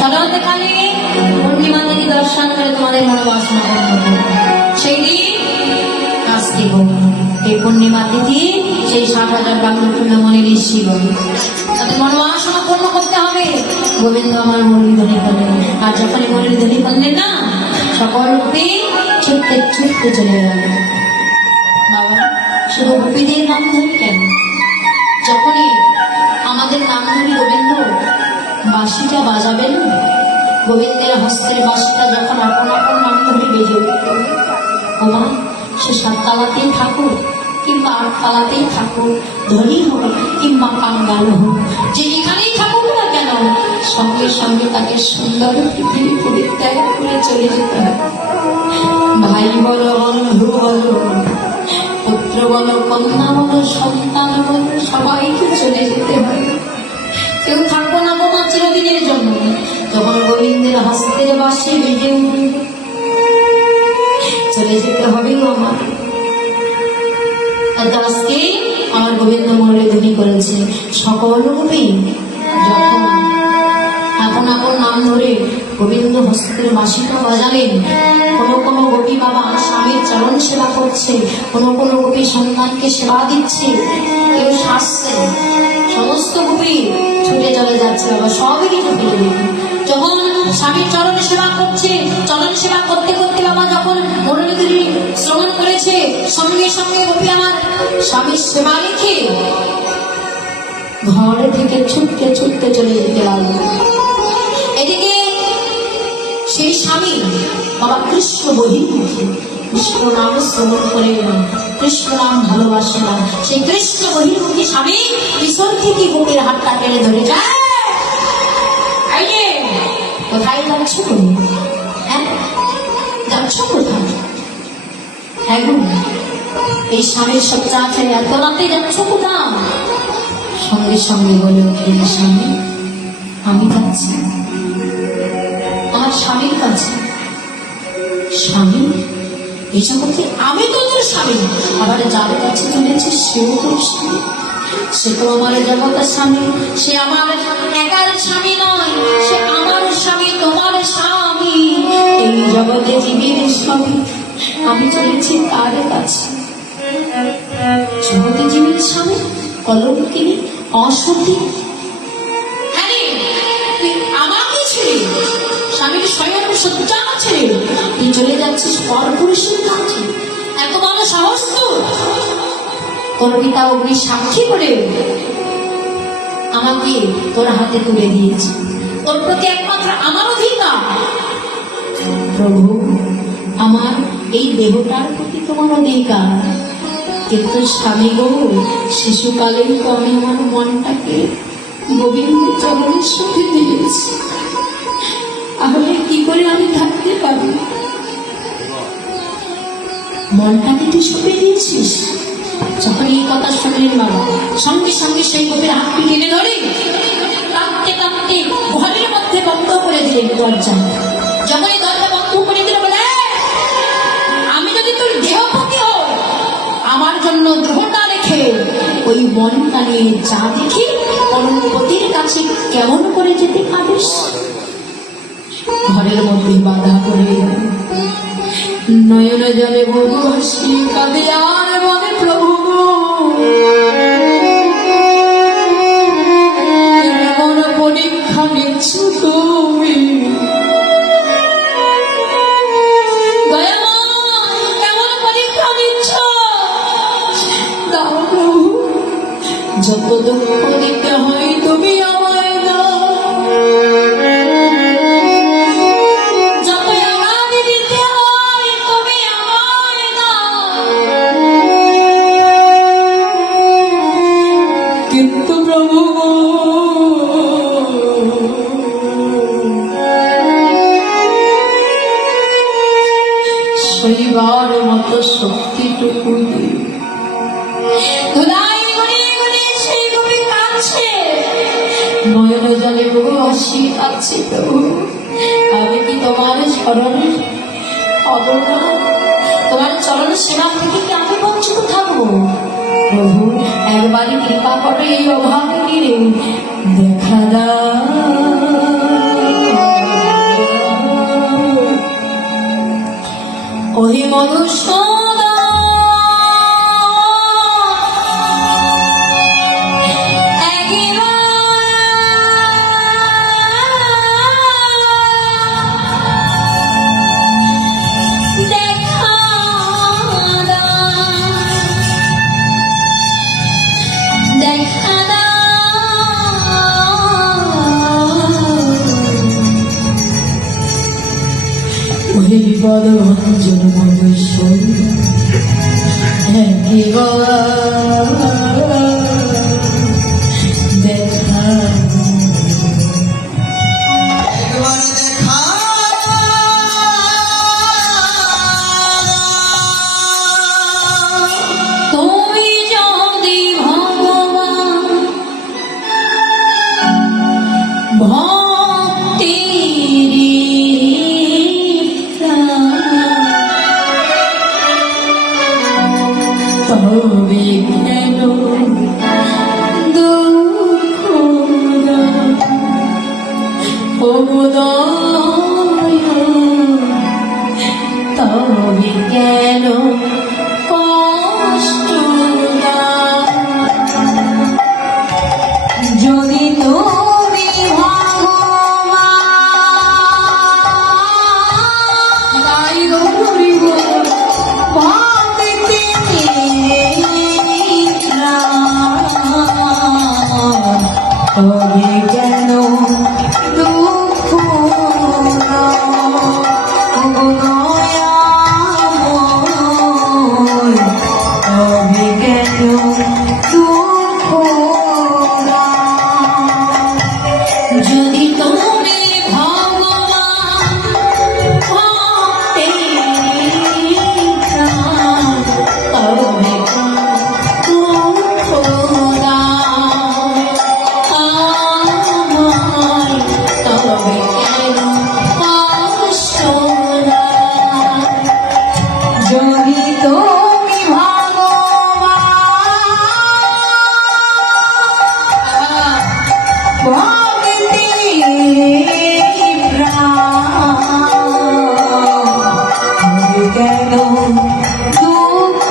সকালে পূর্ণিমা তিথি দর্শন করে তোমাদের মনোবাসনা পূর্ণ করো। সেই দিন আজকে এই পূর্ণিমা তিথি সেই 7,000 ব্রাহ্মণ মনের শিবন তাদের মনোবাসনা পূর্ণ করতে হবে। গোবিন্দ আমার মুরলীধ্বনি করলেন, আর যখন মুরলীধ্বনি করলেন না সকল গোপী ছুটতে ছুটতে চলে গেল। বাবা শুধু গোপীদের নাম ধরি কেন? যখনই আমাদের নাম ধরি গোবিন্দ বাঁশিটা বাজাবেন, গোবিন্দের হস্তের বাঁশিটা যখন আপন আপন নাম ধরে বেজে উঠবে, ওমা সে 7 তালাতেই থাকুক কিংবা 8 তালাতেই থাকুক, ধনী হোক কিংবা কাঙ্গাল হোক, যে এখানেই থাকুক না কেন, সঙ্গে সঙ্গে তাকে সুন্দর পৃথিবী পরিত্যাগ করে চলে যেতে হবে। ভাই বলো, বন্ধু বলো, পুত্র বলো, কন্যা বলো, সন্তান বলো, সবাইকে চলে যেতে হবে। কেউ থাকবো না বাবা চিরদিনের জন্য। যখন গোবিন্দের হস্তের বাঁশি বেজে উঠবে চলে যেতে হবে আমার। আজকে আমার গোবিন্দ মুরলীধ্বনি করেছে। সকল গোপী যখন আপন আপন নাম ধরে গোবিন্দ হস্তের বাঁশিটা বাজালেন, কোনো গোপী বাবা স্বামীর চরণ সেবা করছে, কোনো গোপী সন্তানকে সেবা দিচ্ছে, কেউ শাসছে, সমস্ত গোপী ছুটে চলে যাচ্ছে বাবা, সবই ছুটে চলে। যখন স্বামীর চরণ সেবা করছে, চরণ সেবা করতে করতে বাবা যখন মুরলীধ্বনি শ্রবণ করেছে, সঙ্গে সঙ্গে গোপী আমার স্বামীর সেবা রেখে ঘর থেকে ছুটতে ছুটতে চলে যেতে লাগলো। এদিকে সেই স্বামী বাবা কৃষ্ণ বহির্মুখী, কৃষ্ণ নাম শ্রবণ করে না, কৃষ্ণ নাম ভালোবাসে না, সেই কৃষ্ণ বহির্মুখী স্বামী পিছন থেকে বুকের হাতটা টেনে ধরে যায়। কোথায় যাচ্ছ তুমি? হ্যাঁ যাচ্ছ কোথায়? হ্যাঁ এই স্বামীর সবচা আছে, এত রাতে যাচ্ছ কোথায়? সঙ্গে সঙ্গে বলে উঠলেন, স্বামী আমি যাচ্ছি আমার স্বামীর কাছে। স্বামী এই জগতে আমি তো তোর স্বামী, আবার যার কাছে চলেছে সেও তোর স্বামী। সে তো আমার জগতের স্বামী, সে আমার একার স্বামী নয়, সে আমার স্বামী, তোমার স্বামী, এই জগতে জীবের স্বামী। আমি চলেছি তার কাছে। জগতে জীবের স্বামী কলঙ্কিনী অসতী, আমাকে ছেড়ে স্বামীর স্বয়ং সজ্জা ছেড়ে তুই চলে যাচ্ছিস পরপুরুষের কাছে। এত বড় সাহস তোর পিতা অগ্নি সাক্ষী করে আমাকে তোর হাতে তুলে দিয়েছে, তোর প্রতি একমাত্র আমার অধিকার। প্রভু আমার এই দেহটার প্রতি তোমার অধিকার, কিন্তু স্বামী গো শিশুকালেই তো আমি আমার মনটাকে গোবিন্দ চরণের সাথে দিয়েছি, তাহলে কি করে আমি থাকতে পারি? মনটাকে তুই সঁপে দিয়েছিস। যখন এই কথা শুনলেন বাবা, সঙ্গে সঙ্গে সেই গোপীর হাতটি টেনে ধরে কাঁদতে কাঁদতে ঘরের মধ্যে বন্ধ করে দিলেন দরজা। যখন এই দরজা বন্ধ করে দিল, বলে আমি যদি তোর দেহপতি হই, আমার জন্য দেহটা রেখে ওই মনটা নিয়ে যা দেখি পরমপতির কাছে কেমন করে যেতে পারিস। ঘরের মধ্যে বাধা করে নয়ন জলে বহু হাসি কাঁদে আর বলে, প্রভু কেমন পরীক্ষা নিচ্ছ তুমি, কেমন পরীক্ষা নিচ্ছ, দাও প্রভু, যত দুঃখ দিতে হয় তুমি আমায় দাও, কিন্তু প্রভু শৈবার মতো শক্তিটুকু নয়ন জলে বহু হাসি কাঁদছে, প্রভু আমি কি তোমার স্মরণে হব না? তোমার চরণ সেবা থেকে কি আমি বঞ্চিত থাকবো? প্রভু একবারই কৃপা করে এই অভাব দেখা দাও। পদভঞ্জন মধুসূর দেখা তুমি যদি ভগবান তবে কেন দুঃখ তবে কেন কষ্ট যদি তুমি তবে কেন দুঃখ তবে কেন দুঃখ যদি তুমি ভগবান তবে দুঃখ তবে কেন কষ্ট যদি তুমি কেন দুঃখ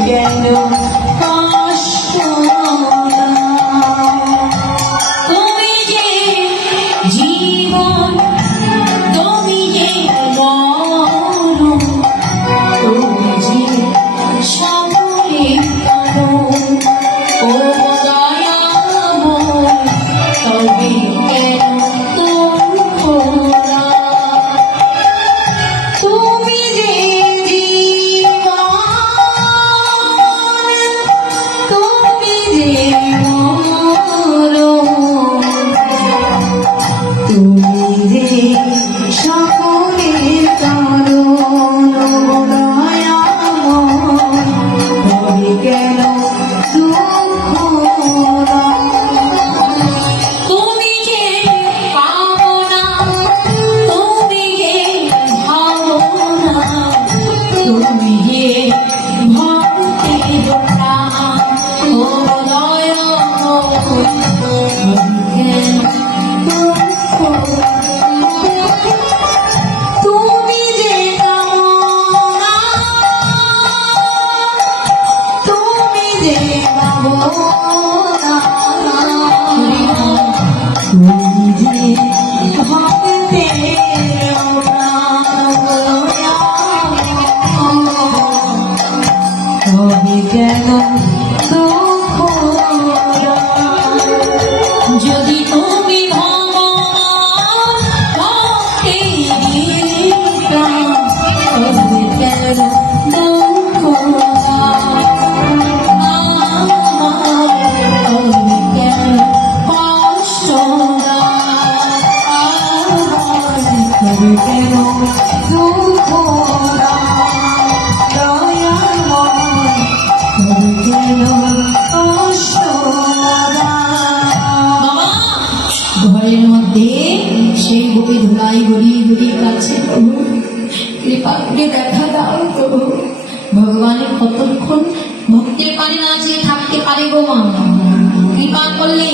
কেন কষ্ট তুমি যে জীবন তুমি যে মরণ তুমি যে সকলে কারণ ও দয়াময় তবে কেন দুঃখ তুমি যে জীবন তুমি যে মরণ তুমি যে সকলের কারণ দয়াময় তবে কেন দুঃখ তুমি যে পাওনা তুমি যে ভাবনা তুমি যে ভক্তের প্রাণ ও দয়াময় তুমি যে কামনা তুমি যে ভাবনা তুমি যে ভক্তের তবে কেন দুঃখ যদি তুমি তবে কেন দুঃখ তবে কেন কষ্ট তবে কেন দুঃখ তবে কেন কষ্ট ঘরের মধ্যে সেই গোপী ধুলাই গড়িয়ে গড়িয়ে কাছে প্রভু কৃপা করে দেখা দাও প্রভু ভগবানের কতক্ষণ ভক্তির পানি না চেয়ে থাকতে পারে গো মা কৃপা করলে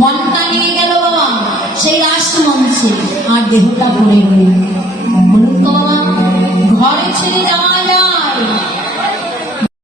মনটা নিয়ে গেল বাবা সেই রাষ্ট্রমঞ্চে আর দেহটা পড়ে গেল বলুন তো